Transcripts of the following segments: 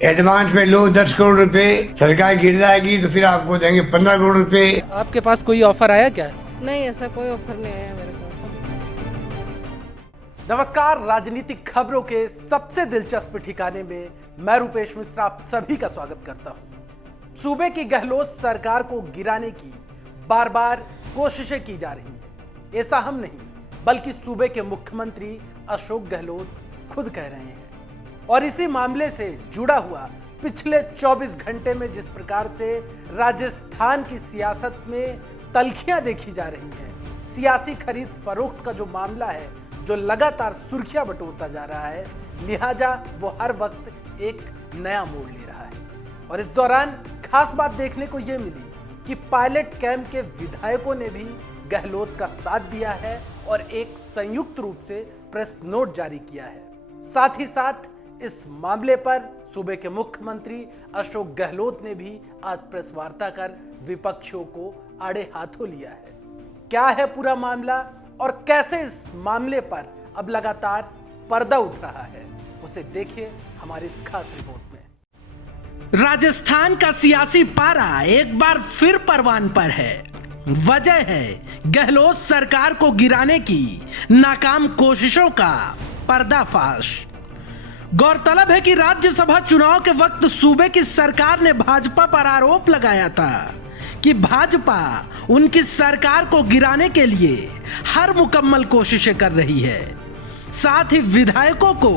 Advance में लो 10 करोड़ रुपए, सरकार गिर जाएगी तो फिर आपको देंगे 15 करोड़ रुपए। आपके पास कोई ऑफर आया क्या? नहीं, ऐसा कोई ऑफर नहीं आया मेरे पास। नमस्कार, राजनीतिक खबरों के सबसे दिलचस्प ठिकाने में मैं रूपेश मिश्रा आप सभी का स्वागत करता हूं। सूबे की गहलोत सरकार को गिराने की बार बार कोशिशें की जा रही हैं। ऐसा हम नहीं बल्कि सूबे के मुख्यमंत्री अशोक गहलोत खुद कह रहे हैं। और इसी मामले से जुड़ा हुआ पिछले 24 घंटे में जिस प्रकार से राजस्थान की सियासत में तल्खियां देखी जा रही हैं, सियासी खरीद फरोख्त का जो मामला है जो लगातार सुर्खियां बटोरता जा रहा है, लिहाजा वो हर वक्त एक नया मोड़ ले रहा है। और इस दौरान खास बात देखने को यह मिली कि पायलट कैंप के विधायकों ने भी गहलोत का साथ दिया है और एक संयुक्त रूप से प्रेस नोट जारी किया है। साथ ही साथ इस मामले पर सूबे के मुख्यमंत्री अशोक गहलोत ने भी आज प्रेस वार्ता कर विपक्षियों को आड़े हाथों लिया है। क्या है पूरा मामला और कैसे इस मामले पर अब लगातार पर्दा उठ रहा है, उसे देखिए हमारी इस खास रिपोर्ट में। राजस्थान का सियासी पारा एक बार फिर परवान पर है। वजह है गहलोत सरकार को गिराने की नाकाम कोशिशों का पर्दाफाश। गौरतलब है कि राज्यसभा चुनाव के वक्त सूबे की सरकार ने भाजपा पर आरोप लगाया था कि भाजपा उनकी सरकार को गिराने के लिए हर मुकम्मल कोशिशें कर रही है, साथ ही विधायकों को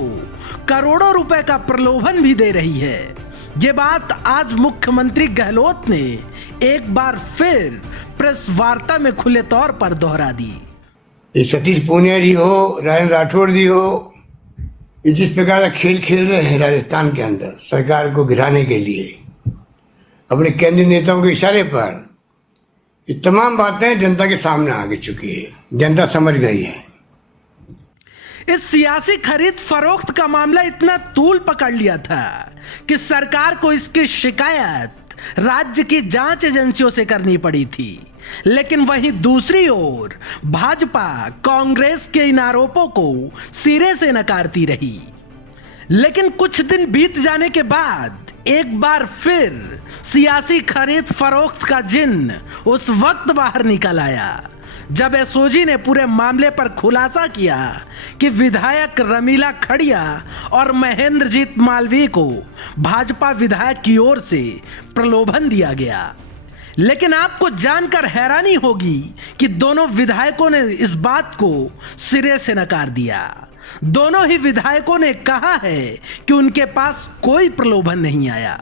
करोड़ों रुपए का प्रलोभन भी दे रही है। ये बात आज मुख्यमंत्री गहलोत ने एक बार फिर प्रेस वार्ता में खुले तौर पर दोहरा दी। सतीश पूनिया जी हो, राजेंद्र राठौड़ जी हो, ये जिस प्रकार का खेल खेल रहे हैं राजस्थान के अंदर सरकार को गिराने के लिए अपने केंद्रीय नेताओं के इशारे पर, ये तमाम बातें जनता के सामने आ चुकी है, जनता समझ गई है। इस सियासी खरीद फरोख्त का मामला इतना तूल पकड़ लिया था कि सरकार को इसकी शिकायत राज्य की जांच एजेंसियों से करनी पड़ी थी। लेकिन वहीं दूसरी ओर भाजपा कांग्रेस के इन आरोपों को सिरे से नकारती रही। लेकिन कुछ दिन बीत जाने के बाद एक बार फिर सियासी खरीद फरोख्त का जिन्न उस वक्त बाहर निकल आया जब एसओजी ने पूरे मामले पर खुलासा किया कि विधायक रमीला खड़िया और महेंद्रजीत मालवीय को भाजपा विधायक की ओर से प्रलोभन दिया गया। लेकिन आपको जानकर हैरानी होगी कि दोनों विधायकों ने इस बात को सिरे से नकार दिया। दोनों ही विधायकों ने कहा है कि उनके पास कोई प्रलोभन नहीं आया।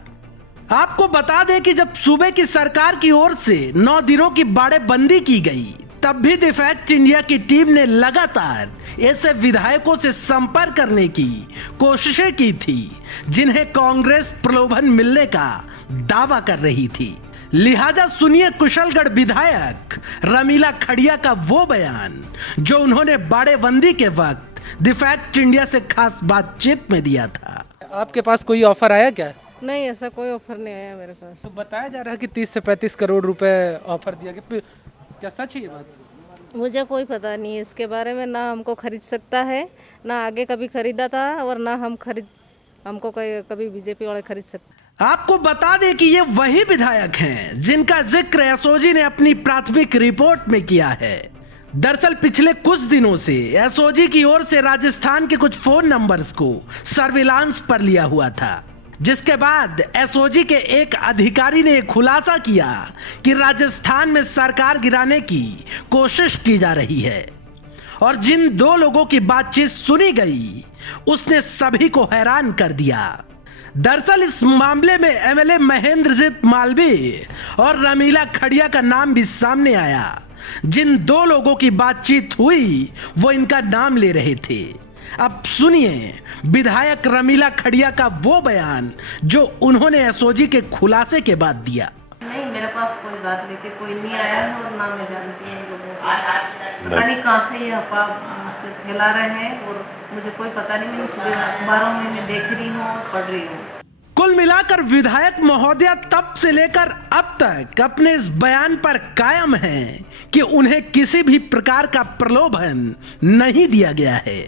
आपको बता दें कि जब सूबे की सरकार की ओर से 9 दिनों की बाड़ेबंदी की गई, तब भी डिफेक्ट इंडिया की टीम ने लगातार ऐसे विधायकों से संपर्क करने की कोशिशें की थी जिन्हें कांग्रेस प्रलोभन मिलने का दावा कर रही थी। लिहाजा सुनिए कुशलगढ़ विधायक रमीला खड़िया का वो बयान जो उन्होंने बाड़ेबंदी के वक्त डिफेक्ट इंडिया से खास बातचीत में दिया था। आपके पास कोई ऑफर आया क्या? नहीं, ऐसा कोई ऑफर नहीं आया मेरे पास। तो बताया जा रहा है कि 30 से 35 करोड़ रुपए ऑफर दिया गया, क्या सच है ये बात? मुझे कोई पता नहीं है इसके बारे में, ना हमको खरीद सकता है, ना आगे कभी खरीदा था और ना हमको कभी बीजेपी वाले खरीद सकते। आपको बता दें कि ये वही विधायक हैं जिनका जिक्र एसओजी ने अपनी प्राथमिक रिपोर्ट में किया है। दरअसल पिछले कुछ दिनों से एसओजी की ओर से राजस्थान के कुछ फोन नंबर्स को सर्विलांस पर लिया हुआ था, जिसके बाद एसओजी के एक अधिकारी ने खुलासा किया कि राजस्थान में सरकार गिराने की कोशिश की जा रही है। और जिन 2 लोगों की बातचीत सुनी गई उसने सभी को हैरान कर दिया। दरअसल इस मामले में एमएलए महेंद्रजीत मालवीय और रमीला खड़िया का नाम भी सामने आया। जिन 2 लोगों की बातचीत हुई वो इनका नाम ले रहे थे। अब सुनिए विधायक रमीला खड़िया का वो बयान जो उन्होंने एसओजी के खुलासे के बाद दिया। नहीं, मेरे पास कोई बात नहीं थी, कोई नहीं आया है और ना मैं जानती हूँ लोगों को। पता नहीं कहाँ से ये अफवाह फैला रहे हैं और मुझे कोई पता नहीं। मैंने सुबह अखबारों में मैं देख रही हूँ, पढ़ रही हूँ। कुल मिलाकर विधायक महोदया तब से लेकर अब तक अपने इस बयान पर कायम हैं कि उन्हें किसी भी प्रकार का प्रलोभन नहीं दिया गया है।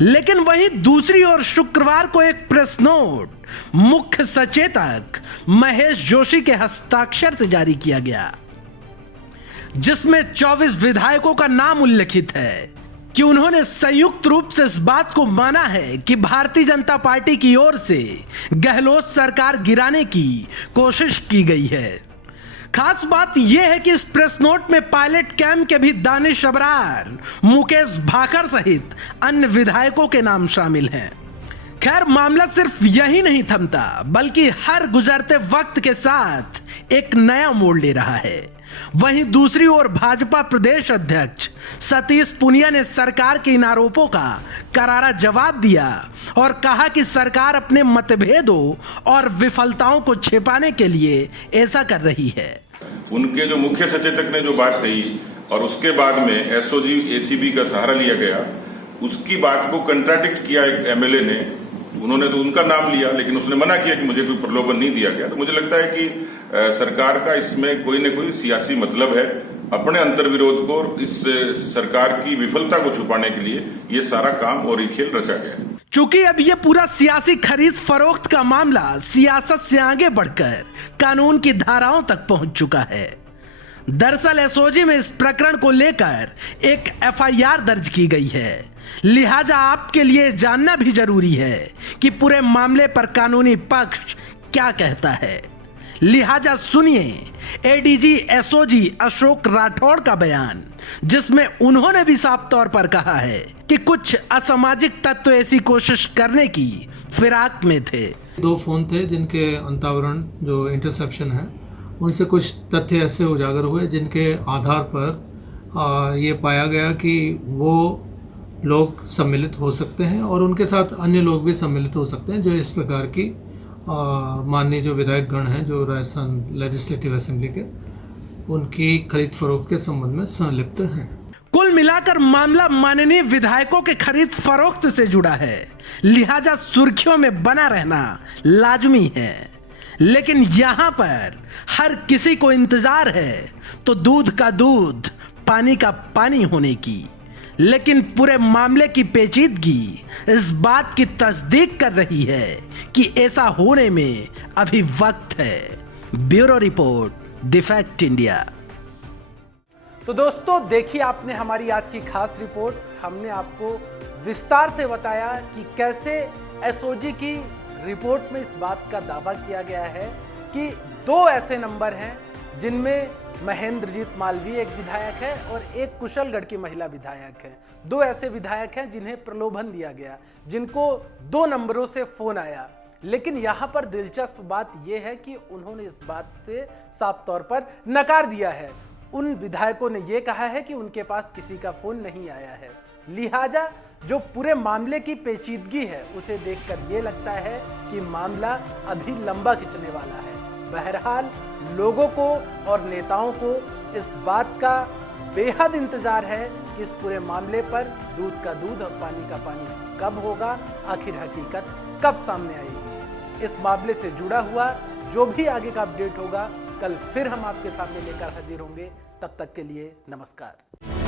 लेकिन वहीं दूसरी ओर शुक्रवार को एक प्रेस नोट मुख्य सचेतक महेश जोशी के हस्ताक्षर से जारी किया गया, जिसमें 24 विधायकों का नाम उल्लेखित है कि उन्होंने संयुक्त रूप से इस बात को माना है कि भारतीय जनता पार्टी की ओर से गहलोत सरकार गिराने की कोशिश की गई है। खास बात यह है कि इस प्रेस नोट में पायलट कैंप के भी दानिश अबरार, मुकेश भाकर सहित अन्य विधायकों के नाम शामिल हैं। खैर, मामला सिर्फ यही नहीं थमता, बल्कि हर गुजरते वक्त के साथ एक नया मोड़ ले रहा है। वहीं दूसरी ओर भाजपा प्रदेश अध्यक्ष सतीश पूनिया ने सरकार के इन आरोपों का करारा जवाब दिया और कहा कि सरकार अपने मतभेदों और विफलताओं को छिपाने के लिए ऐसा कर रही है। उनके जो मुख्य सचेतक ने जो बात कही और उसके बाद में एसओजी एसीबी का सहारा लिया गया, उसकी बात को कंट्राडिक्ट किया एक एमएलए ने। उन्होंने तो उनका नाम लिया, लेकिन उसने मना किया कि मुझे कोई प्रलोभन नहीं दिया गया। तो मुझे लगता है कि सरकार का इसमें कोई न कोई सियासी मतलब है। अपने अंतर्विरोध को, इस सरकार की विफलता को छुपाने के लिए ये सारा काम और ये खेल रचा गया है। चूंकि अब यह पूरा सियासी खरीद फरोख्त का मामला सियासत से आगे बढ़कर कानून की धाराओं तक पहुंच चुका है। दरअसल एसओजी में इस प्रकरण को लेकर एक एफआईआर दर्ज की गई है। लिहाजा आपके लिए जानना भी जरूरी है कि पूरे मामले पर कानूनी पक्ष क्या कहता है। लिहाजा सुनिए एडीजी एसओजी अशोक राठौड़ का बयान, जिसमें उन्होंने भी साफ तौर पर कहा है कि कुछ असामाजिक तत्व ऐसी कोशिश करने की फिराक में थे। 2 फोन थे जिनके अंतर्वरण जो इंटरसेप्शन है, उनसे कुछ तथ्य ऐसे उजागर हुए जिनके आधार पर ये पाया गया कि वो लोग सम्मिलित हो सकते हैं और उनके साथ अन्य लोग भी सम्मिलित हो सकते हैं जो इस प्रकार की माननीय जो विधायक गण हैं जो राजस्थान लेजिस्लेटिव असेंबली के, उनकी खरीद फरोख्त के संबंध में संलिप्त हैं। कुल मिलाकर मामला माननीय विधायकों के खरीद फरोख्त से जुड़ा है, लिहाजा सुर्खियों में बना रहना लाजमी है। लेकिन यहां पर हर किसी को इंतजार है तो दूध का दूध, पानी का पानी होने की। लेकिन पूरे मामले की पेचीदगी इस बात की तस्दीक कर रही है कि ऐसा होने में अभी वक्त है। Bureau report, the fact India. तो दोस्तों, देखिए आपने हमारी आज की खास रिपोर्ट। हमने आपको विस्तार से बताया कि कैसे एसओजी की रिपोर्ट में इस बात का दावा किया गया है कि 2 ऐसे नंबर हैं जिनमें महेंद्रजीत मालवीय एक विधायक है और एक कुशलगढ़ की महिला विधायक है। 2 ऐसे विधायक हैं जिन्हें प्रलोभन दिया गया, जिनको 2 नंबरों से फोन आया। लेकिन यहां पर दिलचस्प बात यह है कि उन्होंने इस बात से साफ तौर पर नकार दिया है। उन विधायकों ने यह कहा है कि उनके पास किसी का फोन नहीं आया है। लिहाजा जो पूरे मामले की पेचीदगी है उसे देखकर यह लगता है कि मामला अभी लंबा खिंचने वाला है। बहरहाल लोगों को और नेताओं को इस बात का बेहद इंतजार है कि इस पूरे मामले पर दूध का दूध और पानी का पानी कब होगा, आखिर हकीकत कब सामने आएगी। इस मामले से जुड़ा हुआ जो भी आगे का अपडेट होगा, कल फिर हम आपके सामने लेकर हाजिर होंगे। तब तक के लिए नमस्कार।